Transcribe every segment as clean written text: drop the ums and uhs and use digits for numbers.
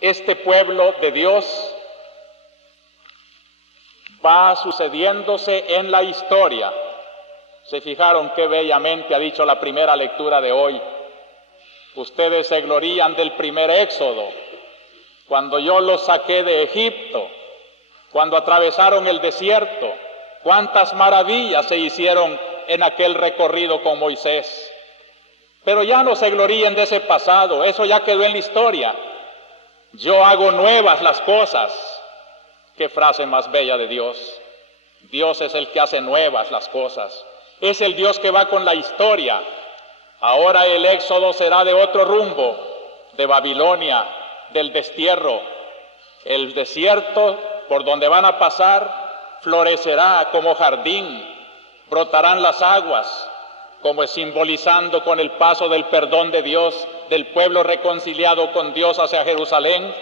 Este pueblo de Dios va sucediéndose en la historia. ¿Se fijaron qué bellamente ha dicho la primera lectura de hoy? Ustedes se glorían del primer éxodo, cuando yo los saqué de Egipto, cuando atravesaron el desierto. Cuántas maravillas se hicieron en aquel recorrido con Moisés. Pero ya no se gloríen de ese pasado, eso ya quedó en la historia. Yo hago nuevas las cosas. Qué frase más bella de Dios. Dios es el que hace nuevas las cosas. Es el Dios que va con la historia. Ahora el éxodo será de otro rumbo, de Babilonia, del destierro. El desierto por donde van a pasar florecerá como jardín, brotarán las aguas, como simbolizando con el paso del perdón de Dios, del pueblo reconciliado con Dios hacia Jerusalén,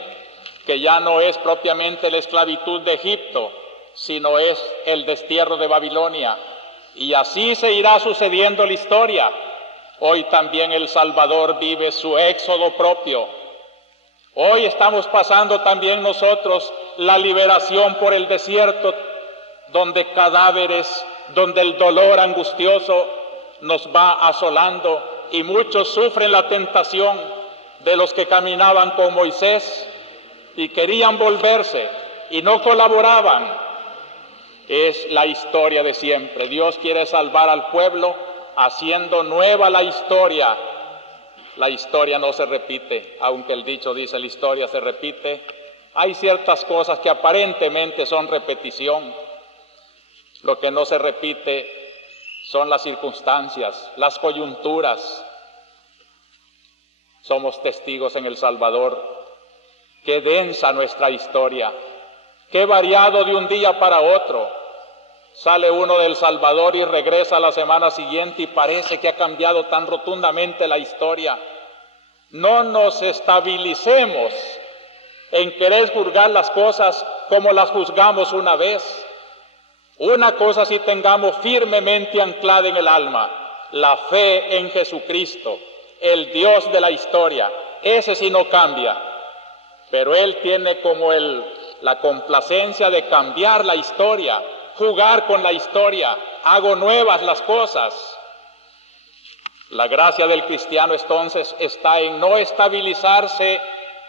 que ya no es propiamente la esclavitud de Egipto, sino es el destierro de Babilonia. Y así se irá sucediendo la historia. Hoy también El Salvador vive su éxodo propio. Hoy estamos pasando también nosotros la liberación por el desierto, donde cadáveres, donde el dolor angustioso nos va asolando y muchos sufren la tentación de los que caminaban con Moisés y querían volverse y no colaboraban. Es la historia de siempre. Dios quiere salvar al pueblo haciendo nueva la historia. La historia no se repite, aunque el dicho dice la historia se repite. Hay ciertas cosas que aparentemente son repetición. Lo que no se repite son las circunstancias, las coyunturas. Somos testigos en El Salvador. Qué densa nuestra historia, qué variado de un día para otro. Sale uno de El Salvador y regresa a la semana siguiente y parece que ha cambiado tan rotundamente la historia. No nos estabilicemos en querer juzgar las cosas como las juzgamos una vez. Una cosa sí tengamos firmemente anclada en el alma: la fe en Jesucristo, el Dios de la historia. Ese sí no cambia, pero Él tiene como la complacencia de cambiar la historia, jugar con la historia. Hago nuevas las cosas. La gracia del cristiano entonces está en no estabilizarse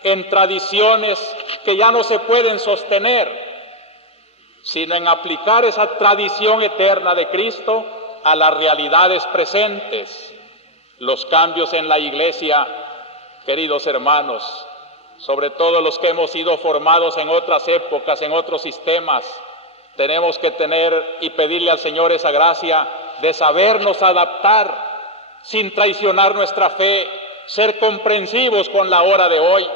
en tradiciones que ya no se pueden sostener, sino en aplicar esa tradición eterna de Cristo a las realidades presentes. Los cambios en la iglesia, queridos hermanos, sobre todo los que hemos sido formados en otras épocas, en otros sistemas, tenemos que tener y pedirle al Señor esa gracia de sabernos adaptar sin traicionar nuestra fe, ser comprensivos con la hora de hoy.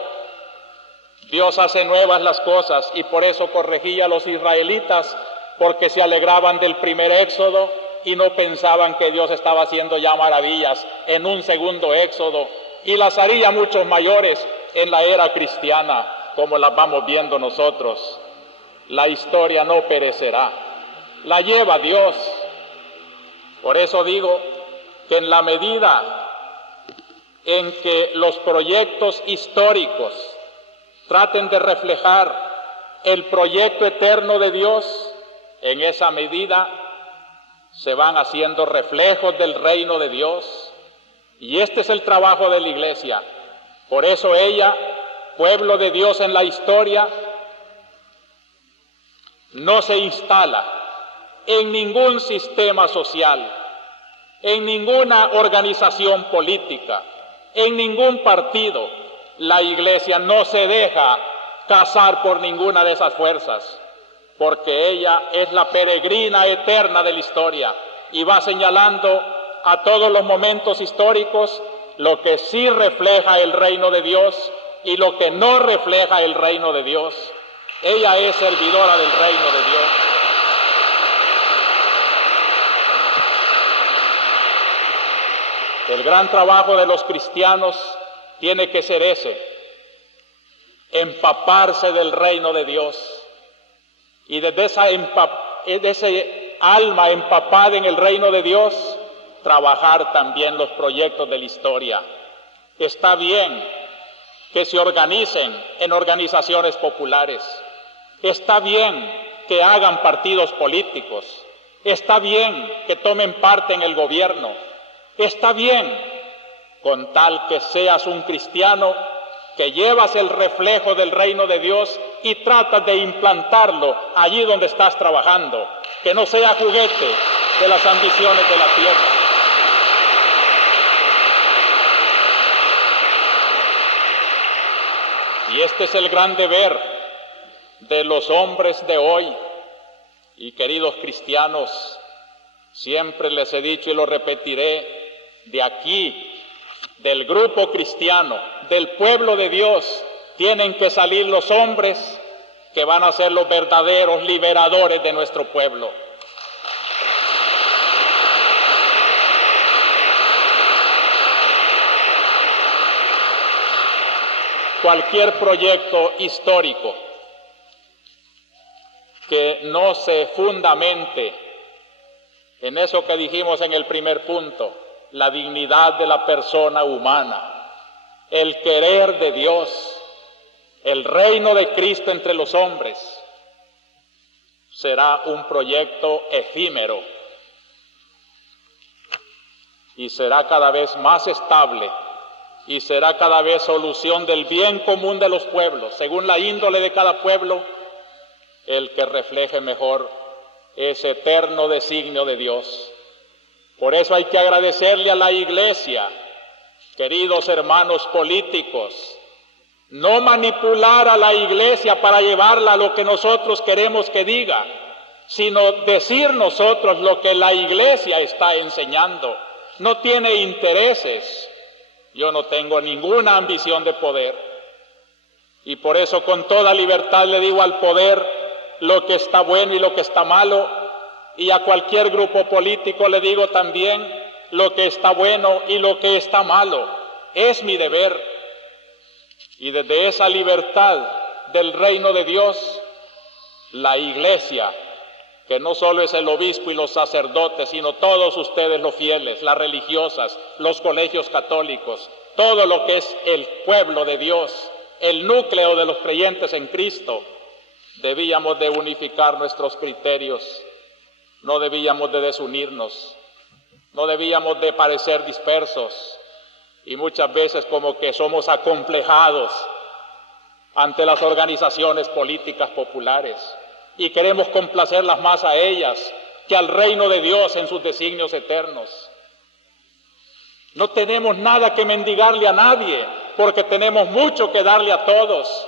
Dios hace nuevas las cosas y por eso corregía a los israelitas, porque se alegraban del primer éxodo y no pensaban que Dios estaba haciendo ya maravillas en un segundo éxodo, y las haría muchos mayores en la era cristiana, como las vamos viendo nosotros. La historia no perecerá, la lleva Dios. Por eso digo que en la medida en que los proyectos históricos traten de reflejar el proyecto eterno de Dios, en esa medida se van haciendo reflejos del reino de Dios. Y este es el trabajo de la iglesia. Por eso ella, pueblo de Dios en la historia, no se instala en ningún sistema social, en ninguna organización política, en ningún partido. La iglesia no se deja cazar por ninguna de esas fuerzas, porque ella es la peregrina eterna de la historia y va señalando a todos los momentos históricos lo que sí refleja el reino de Dios y lo que no refleja el reino de Dios. Ella es servidora del reino de Dios. El gran trabajo de los cristianos tiene que ser ese: empaparse del reino de Dios, y desde ese alma empapada en el reino de Dios, trabajar también los proyectos de la historia. Está bien que se organicen en organizaciones populares. Está bien que hagan partidos políticos. Está bien que tomen parte en el gobierno. Está bien, con tal que seas un cristiano que llevas el reflejo del reino de Dios y tratas de implantarlo allí donde estás trabajando, que no sea juguete de las ambiciones de la tierra. Y este es el gran deber de los hombres de hoy. Y queridos cristianos, siempre les he dicho y lo repetiré, de aquí, del grupo cristiano, del pueblo de Dios, tienen que salir los hombres que van a ser los verdaderos liberadores de nuestro pueblo. Cualquier proyecto histórico que no se fundamente en eso que dijimos en el primer punto, la dignidad de la persona humana, el querer de Dios, el reino de Cristo entre los hombres, será un proyecto efímero y será cada vez más estable y será cada vez solución del bien común de los pueblos, según la índole de cada pueblo, el que refleje mejor ese eterno designio de Dios. Por eso hay que agradecerle a la Iglesia, queridos hermanos políticos, no manipular a la Iglesia para llevarla a lo que nosotros queremos que diga, sino decir nosotros lo que la Iglesia está enseñando. No tiene intereses. Yo no tengo ninguna ambición de poder. Y por eso con toda libertad le digo al poder lo que está bueno y lo que está malo, y a cualquier grupo político le digo también lo que está bueno y lo que está malo. Es mi deber. Y desde esa libertad del reino de Dios, la Iglesia, que no solo es el obispo y los sacerdotes, sino todos ustedes los fieles, las religiosas, los colegios católicos, todo lo que es el pueblo de Dios, el núcleo de los creyentes en Cristo, debíamos de unificar nuestros criterios, no debíamos de desunirnos, no debíamos de parecer dispersos y muchas veces como que somos acomplejados ante las organizaciones políticas populares y queremos complacerlas más a ellas que al reino de Dios en sus designios eternos. No tenemos nada que mendigarle a nadie porque tenemos mucho que darle a todos.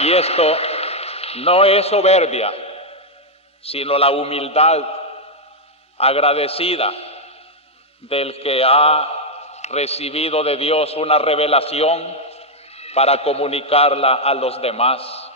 Y esto no es soberbia, sino la humildad agradecida del que ha recibido de Dios una revelación para comunicarla a los demás.